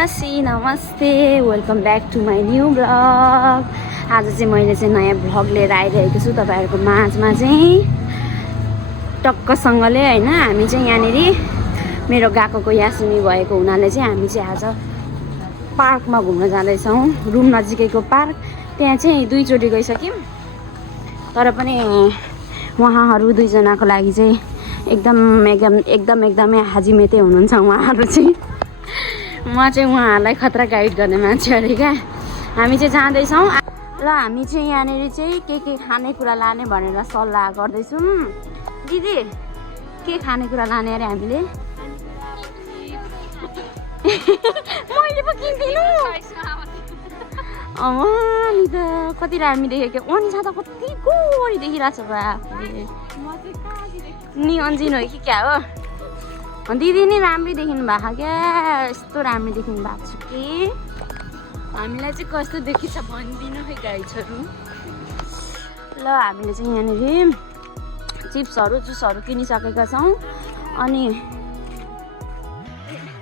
नमस्ते welcome back to my new blog. आज चाहिँ मैले चाहिँ नयाँ भ्लग लिएर आइरहेको छु तपाईँहरूको माझमा चाहिँ टक्कसँगले होइन। हामी चाहिँ यहाँनिर मेरो गएको यासुनी भएको हुनाले चाहिँ हामी चाहिँ आज पार्कमा घुम्न जाँदैछौँ। रुम नजिकैको पार्क, त्यहाँ चाहिँ 2 चोटि गइसक्यौँ। तर पनि उहाँहरू दुईजनाको लागि चाहिँ एकदमै हाजिमेते हुनुहुन्छ उहाँहरू चाहिँ। म चाहिँ उहाँहरूलाई खतरा गाइड गर्ने मान्छे अरे क्या। हामी चाहिँ जाँदैछौँ र हामी चाहिँ यहाँनिर चाहिँ के खानेकुरा लाने भनेर सल्लाह गर्दैछौँ। दिदी के खानेकुरा लाने अरे हामीले? मैले पो किन्दिनँ नि त। कति रामी देखेको अनिसा त कति गोरी देखिरहेको छ बाफले। नि अन्जिन हो कि क्या हो? दिदी नै राम्रै देखिनु भएको क्या, यस्तो राम्रै देखिनु भएको छु कि। हामीलाई चाहिँ कस्तो देखिन्छ भनिदिनु है गाइजहरू। ल हामीले चाहिँ यहाँनिर चिप्सहरू जुसहरू किनिसकेका छौँ। अनि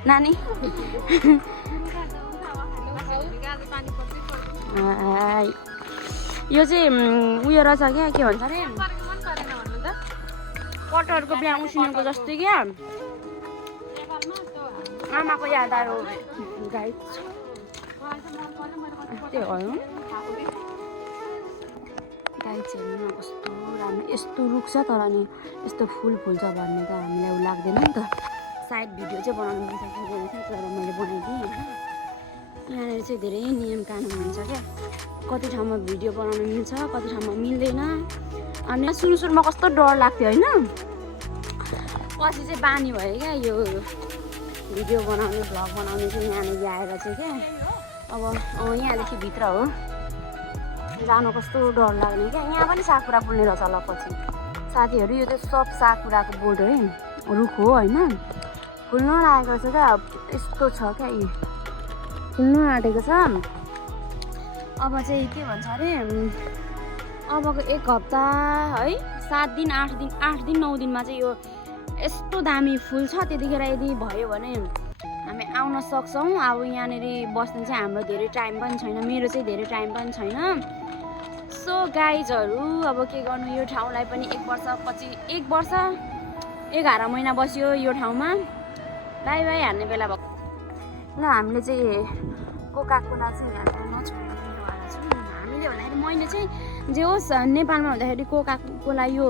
नानी यो चाहिँ उयो रहेछ क्या, के भन्छ अरे कटहरको बिहा उसिनेको जस्तै क्या। आमाको याद आयो गाइड। त्यो हो गाइड हेर्नु न कस्तो राम्रो। यस्तो रुख छ तर नि यस्तो फुल फुल्छ भन्ने त हामीलाई उ लाग्दैन नि त। साइड भिडियो चाहिँ बनाउनु मन सकिँदैन थियो तर मैले बनाइदिएँ होइन। यहाँनिर चाहिँ धेरै नियम कानुन हुन्छ क्या। कति ठाउँमा भिडियो बनाउनु मिल्छ, कति ठाउँमा मिल्दैन। अनि सुरुमा कस्तो डर लाग्थ्यो होइन, पछि चाहिँ बानी भयो क्या यो भिडियो बनाउने भ्लग बनाउने चाहिँ। यहाँनिर आएर चाहिँ क्या अब यहाँदेखि भित्र हो जानु कस्तो डर लाग्ने क्या। यहाँ पनि साकुरा फुल्ने रहेछ ल पछि साथीहरू। यो चाहिँ सब साकुराको बोर्ड है, रुख हो होइन। फुल्न लागेको छ क्या, यस्तो छ क्या, यो फुल्न आँटेको छ। अब चाहिँ के भन्छ अरे अबको 1 हप्ता है, 7 दिन 8 दिन 9 दिनमा चाहिँ यो यस्तो दामी फुल छ। त्यतिखेर यदि भयो भने हामी आउन सक्छौँ। अब यहाँनिर बस्ने चाहिँ हाम्रो धेरै टाइम पनि छैन, मेरो चाहिँ धेरै टाइम पनि छैन। सो गाइजहरू अब के गर्नु, यो ठाउँलाई पनि 1 वर्ष पछि 1 वर्ष 11 महिना बस्यो यो ठाउँमा। बाई बाई हान्ने बेला भएको ल। हामीले चाहिँ कोकाकोला चाहिँ हामीले नछोड्नेवाला छौँ। हामीले भन्दाखेरि मैले चाहिँ जे होस् नेपालमा हुँदाखेरि कोकाकोला यो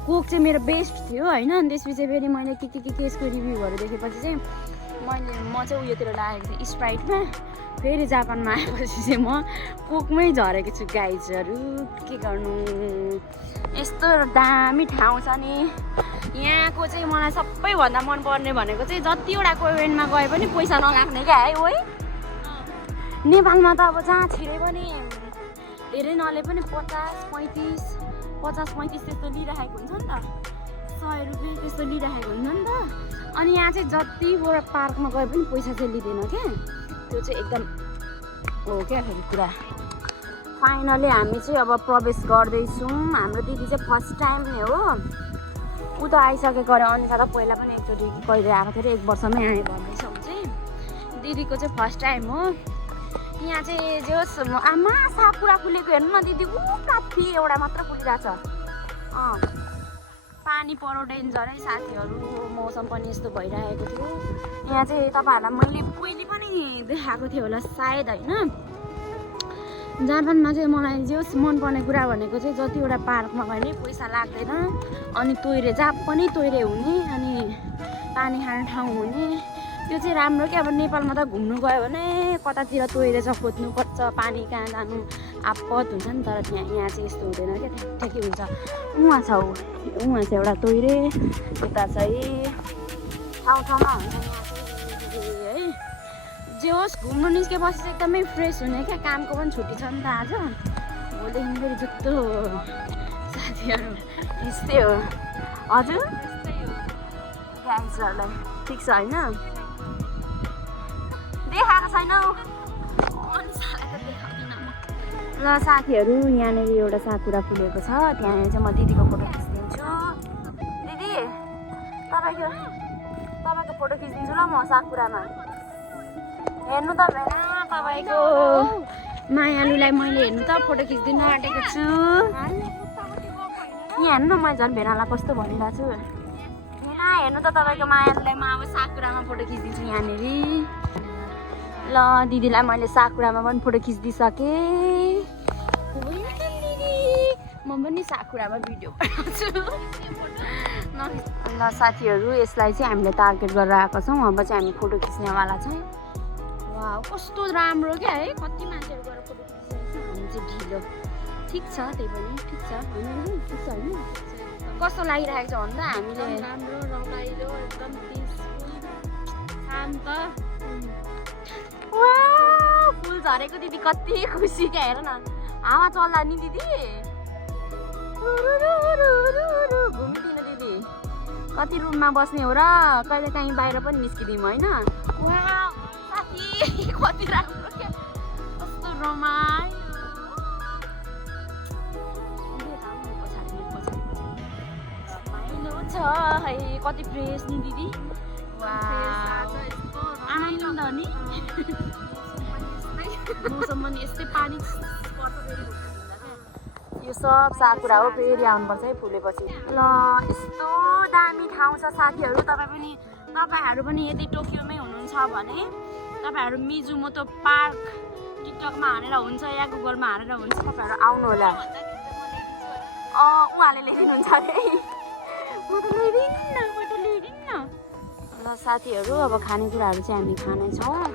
कोक चाहिँ मेरो बेस्ट थियो होइन। अनि त्यसपछि फेरि मैले के यसको रिभ्यूहरू देखेपछि चाहिँ म चाहिँ उयोतिर लागेको थिएँ स्प्राइटमा। फेरि जापानमा आएपछि चाहिँ म कोकमै झरेको छु गाइजहरू। के गर्नु, यस्तो दामी ठाउँ छ नि यहाँको चाहिँ। मलाई सबैभन्दा मनपर्ने भनेको चाहिँ जतिवटा इभेन्टमा गए पनि पैसा नलाग्ने क्या है। ओइ नेपालमा त अब जहाँ छिरे पनि धेरै नले पनि 50-35 त्यस्तो लिइराखेको हुन्छ नि त, 100 रुपियाँ त्यस्तो लिइराखेको हुन्छ नि त। अनि यहाँ चाहिँ जतिवटा पार्कमा गए पनि पैसा चाहिँ लिँदैन क्या। त्यो चाहिँ एकदम हो क्या फेरि कुरा। फाइनली हामी चाहिँ अब प्रवेश गर्दैछौँ। हाम्रो दिदी चाहिँ फर्स्ट टाइम नै हो, ऊ त आइसकेको अरे। अनिसा त पहिला पनि एकचोटि कहिले आएको थियो, 1 वर्षमै आयो भन्दैछ ऊ चाहिँ। दिदीको चाहिँ फर्स्ट टाइम हो यहाँ चाहिँ। जे होस् आमा साकुरा फुलेको हेर्नु न दिदी, काफी एउटा मात्र फुलिरहेछ। पानी परो डेन्जर है साथीहरू, मौसम पनि यस्तो भइरहेको थियो। यहाँ चाहिँ तपाईँहरूलाई मैले पहिले पनि देखाएको थियो होला सायद होइन। जापानमा चाहिँ मलाई जे होस् मनपर्ने कुरा भनेको चाहिँ जतिवटा पार्कमा गयो भने पैसा लाग्दैन। अनि तोइरे जहाँ पनि तोइरे हुने, अनि पानी खाने ठाउँ हुने, त्यो चाहिँ राम्रो क्या। अब नेपालमा त घुम्नु गयो भने कतातिर तोइरे छ खोज्नुपर्छ, पानी कहाँ जानु आपत हुन्छ नि। तर यहाँ चाहिँ यस्तो हुँदैन क्या, ठ्याक्कै हुन्छ। उहाँ छ एउटा तोइरे, यता चाहिँ ठाउँमा हुन्छ यहाँ चाहिँ है। जे होस् घुम्नु निस्केपछि चाहिँ एकदमै फ्रेस हुने क्या। कामको पनि छुट्टी छ नि त आज, भोलिदेखि फेरि जुत्तो साथीहरू यस्तै हो। हजुर गाइजहरूलाई ठिक छ होइन, देखाएको छैन ल साथीहरू। यहाँनिर एउटा साकुरा फुलेको छ, त्यहाँनिर चाहिँ म दिदीको फोटो खिचिदिन्छु। दिदी तपाईँको फोटो खिचिदिन्छु ल म साकुरामा। हेर्नु त भेना तपाईँको मायालुलाई मैले हेर्नु त फोटो खिच्दिनु आँटेको छु। यहाँ हेर्नु न, म झन् भेनालाई कस्तो भनिरहेको छु। भेना हेर्नु त तपाईँको मायालुलाई म अब साकुरामा फोटो खिचिदिन्छु यहाँनिर। ल दिदीलाई मैले साकुरामा पनि फोटो खिचिदिइसकेँ। म पनि साकुरामा भिडियो बनाउँछु। ल साथीहरू, यसलाई चाहिँ हामीले टार्गेट गरेर आएको छौँ। अब चाहिँ हामी फोटो खिच्नेवाला छौँ। वाह कस्तो राम्रो क्या है, कति मान्छेहरू गएर फोटो खिचिरहेको छ। हामी चाहिँ ढिलो, ठिक छ त्यही पनि, ठिक छ होइन, ठिक छ होइन। कस्तो लागिरहेको छ भन्दा हामीले राम्रो रमाइलो एकदम पिसफुल शान्त। फुल झरेको दिदी कति खुसी क्या, हेर न हावा चल्ला नि दिदी। घुमिदिनु दिदी, कति रुममा बस्ने हो र, कहिले काहीँ बाहिर पनि निस्किदिउँ होइन। साथी कति राम्रो क्या, कस्तो रमाइलो छ है, कति फ्रेस नि दिदी। आनन्द नि मौसम पनि यस्तै, पानी पर्छ फेरि। यो सब साकुरा हो, फेरि आउनुपर्छ है फुलेपछि। ल यस्तो दामी ठाउँ छ साथीहरू, तपाईँहरू पनि यदि टोकियोमै हुनुहुन्छ भने तपाईँहरू मिजुमोतो पार्क टिकटकमा हालेर हुन्छ या गुगलमा हालेर हुन्छ, तपाईँहरू आउनु होला। उहाँले ल्याइदिनुहुन्छ अरे, म त ल्याइदिन्न। ल साथीहरू, अब खानेकुराहरू चाहिँ हामी खानेछौँ।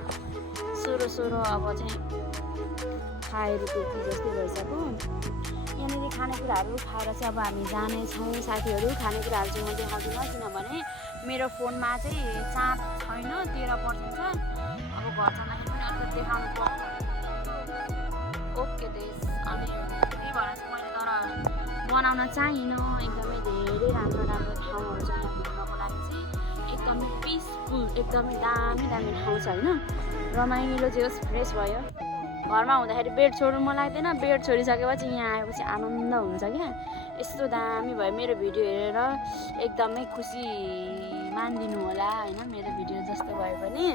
सोरो अब चाहिँ खाएर टोकी जस्तै भइसक्यो। यहाँनिर खानेकुराहरू खाएर चाहिँ अब हामी जानेछौँ साथीहरू। खानेकुराहरू चाहिँ म देखाउँदिनँ किनभने मेरो फोनमा चाहिँ चार्ज छैन, 13% छ। अब घर जाँदाखेरि पनि अलिकति देखाउनु पर्छ। ओके देश, अनि त्यही भएर चाहिँ मैले तर बनाउन चाहिनँ। एकदमै धेरै राम्रो ठाउँहरू छ यहाँ घुम्नको लागि चाहिँ, एकदमै पिसफुल, एकदमै दामी ठाउँ छ होइन। रमाइलो जे होस्, फ्रेस भयो। घरमा हुँदाखेरि बेड छोड्नु मन लाग्दैन, बेड छोडिसकेपछि यहाँ आएपछि आनन्द हुन्छ क्या। यस्तो दामी भयो। मेरो भिडियो हेरेर एकदमै खुसी मानिदिनु होला होइन, मेरो भिडियो जस्तो भयो भने।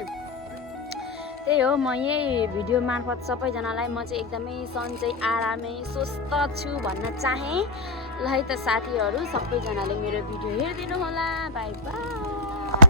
त्यही हो, म यही भिडियो मार्फत सबैजनालाई म चाहिँ एकदमै सन्चै आरामै स्वस्थ छु भन्न चाहेँ। ल है त साथीहरू, सबैजनाले मेरो भिडियो हेरिदिनु होला। By by.